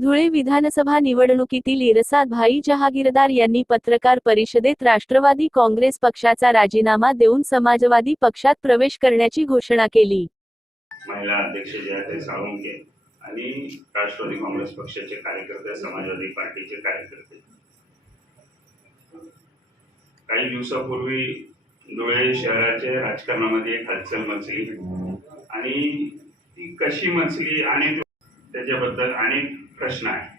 धुळे विधानसभा निवडणुकीतील इरसाद भाई जहागीरदार यांनी पत्रकार परिषदेत राष्ट्रवादी काँग्रेस पक्षाचा राजीनामा देऊन समाजवादी पक्षात प्रवेश करण्याची घोषणा केली. महिला अध्यक्ष जयाताई साळुंके आणि राष्ट्रवादी काँग्रेस पक्षाचे कार्यकर्ते समाजवादी पार्टीचे कार्यकर्ते. काही दिवसापूर्वी धुळे शहराच्या राजकारणामध्ये एक हलचल मचली आणि ती कशी मचली आणि त्याच्याबद्दल अनेक प्रश्न आहेत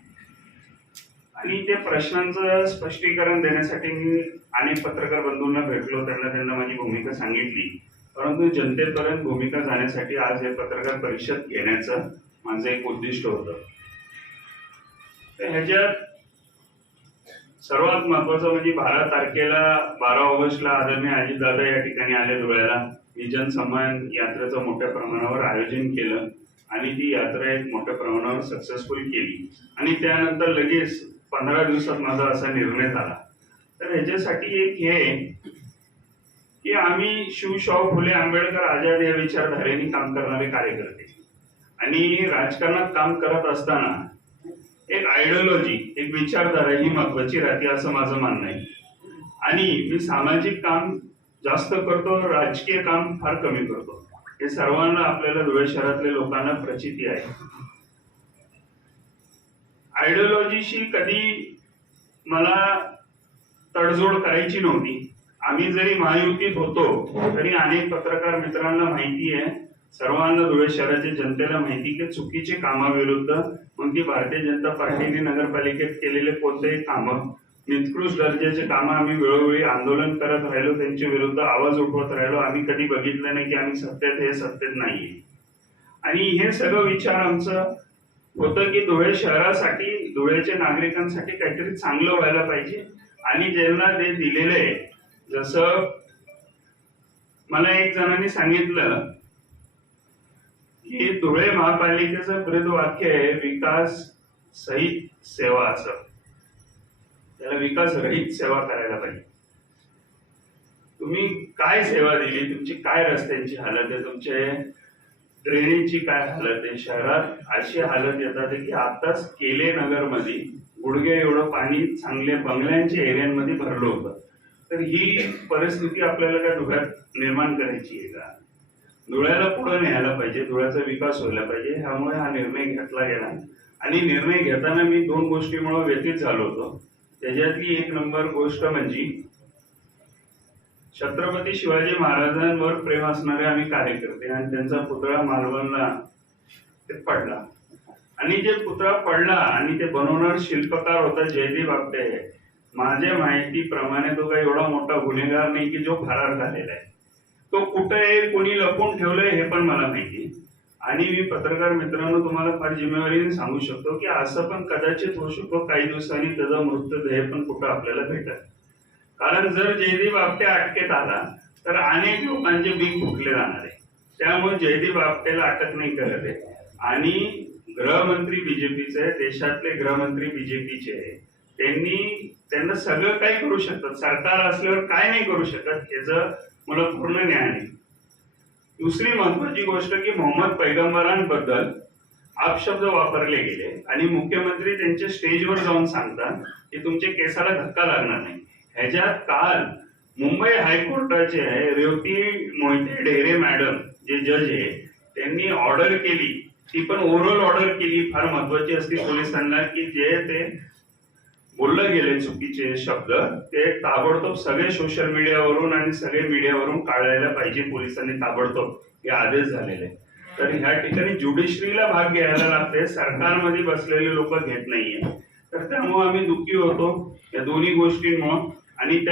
आणि त्या प्रश्नांचं स्पष्टीकरण देण्यासाठी मी अनेक पत्रकार बंधूंना भेटलो त्यांना त्यांना माझी भूमिका सांगितली. परंतु जनतेपर्यंत भूमिका जाण्यासाठी आज हे पत्रकार परिषद घेण्याचं माझं एक उद्दिष्ट होतं. तर ह्याच्यात सर्वात महत्वाचं म्हणजे बारा तारखेला बारा ऑगस्टला आदरणीय अजितदादा या ठिकाणी आले धुळ्याला. विजन जनसन्मान यात्रेचं मोठ्या प्रमाणावर आयोजन केलं. आणि ती यात्रा एक मोठ्या प्रमाणावर सक्सेसफुल केली. आणि त्यानंतर लगेच पंधरा दिवसात माझा असा निर्णय झाला. तर ह्याच्यासाठी एक हे आहे की आम्ही शिवशाहू फुले आंबेडकर आझाद या विचारधारेने काम करणारे कार्यकर्ते. आणि राजकारणात काम करत असताना एक आयडिओलॉजी एक विचारधारा ही महत्वाची राहते असं माझं मानणं आहे. आणि मी सामाजिक काम जास्त करतो राजकीय काम फार कमी करतो. हे सर्वांना आपल्याला धुळे शहरातल्या लोकांना प्रचिती आहे. आयडिओलॉजीशी कधी मला तडजोड करायची नव्हती. आम्ही जरी महायुतीत होतो तरी अनेक पत्रकार मित्रांना माहिती आहे सर्वांना धुळे शहराच्या जनतेला माहिती की चुकीचे कामाविरुद्ध मग ती भारतीय जनता पार्टीने नगरपालिकेत केलेले कोणतेही कामं निकृष्ट दर्जाचे कामं आम्ही वेळोवेळी आंदोलन करत राहिलो त्यांच्या विरुद्ध आवाज उठवत राहिलो. आम्ही कधी बघितलं नाही की आम्ही सत्तेत हे सत्तेत नाही आणि हे सगळं विचार आमचं होतं की धुळे शहरासाठी धुळेच्या नागरिकांसाठी काहीतरी चांगलं व्हायला पाहिजे. आणि ज्यांना ते दिलेलं आहे जसं मला एक जणांनी सांगितलं की धुळे महापालिकेचं प्रेत वाक्य आहे विकास सहित सेवा असं त्याला विकास रहित सेवा करायला पाहिजे. तुम्ही काय सेवा दिली? तुमची काय रस्त्यांची हालत आहे? तुमचे ड्रेनेजची काय हालत आहे? शहरात अशी हालत येतात की आताच केले नगरमध्ये गुडघे एवढं पाणी चांगले बंगल्यांच्या एरियांमध्ये भरलं होतं. तर ही परिस्थिती आपल्याला काय धुळ्यात निर्माण करायची आहे का? धुळ्याला पुढे न्यायला पाहिजे धुळ्याचा विकास व्हायला पाहिजे ह्यामुळे हा निर्णय घेतला गेला. आणि निर्णय घेताना मी दोन गोष्टीमुळे व्यतीत झालो होतो. त्याच्यातली एक नंबर गोष्ट म्हणजे छत्रपती शिवाजी महाराजांवर प्रेम असणारे आम्ही कार्यकर्ते आणि त्यांचा पुतळा मालवणला ते पडला. आणि जे पुतळा पडला आणि ते बनवणार शिल्पकार होता जयदेव आपटे माझ्या माहितीप्रमाणे तो काही एवढा मोठा गुन्हेगार नाही की जो फरार झालेला आहे. तो कुठे आहे कोणी लपून ठेवलंय हे पण मला माहिती आणि मी पत्रकार मित्रांनो तुम्हाला फार जिम्मेवारीने सांगू शकतो की असं पण कदाचित होऊ शकतो काही दिवसांनी त्याचा मृतदेह पण कुठं आपल्याला भेटल कारण जर जयदीप आपटे अटकेत आला तर अनेक लोकांचे बिग फुटले जाणार आहे. त्यामुळे जयदीप आपटेला अटक नाही करत आहे. आणि गृहमंत्री बीजेपीचे आहे देशातले गृहमंत्री बीजेपीचे आहे. त्यांनी त्यांना सगळं काही करू शकतात. सरकार असल्यावर काय नाही करू शकत याचं मला पूर्ण ज्ञान आहे. दुसरी महत्वाची गोष्ट की मोहम्मद पैगंबरांबद्दल अपशब्द वापरले गेले आणि मुख्यमंत्री त्यांच्या स्टेजवर जाऊन सांगतात की तुमच्या केसाला धक्का लागणार नाही. ह्याच्यात काल मुंबई हायकोर्टाचे रेवती मोहिते ढेरे मॅडम जे जज आहे त्यांनी ऑर्डर केली. ती पण ओव्हरऑल ऑर्डर केली फार महत्वाची असते पोलिसांना की जे ते बोललं गेले चुकीचे शब्द ते ताबडतोब सगळे सोशल मीडियावरून आणि सगळे मीडियावरून काढायला पाहिजे पोलिसांनी ताबडतोब. हे आदेश झालेले तर ह्या ठिकाणी ज्युडिशरीला भाग घ्यायला लागते सरकारमध्ये बसलेले लोक घेत नाहीये. तर त्यामुळे आम्ही दुःखी होतो. या दोन्ही गोष्टींमुळे आणि त्या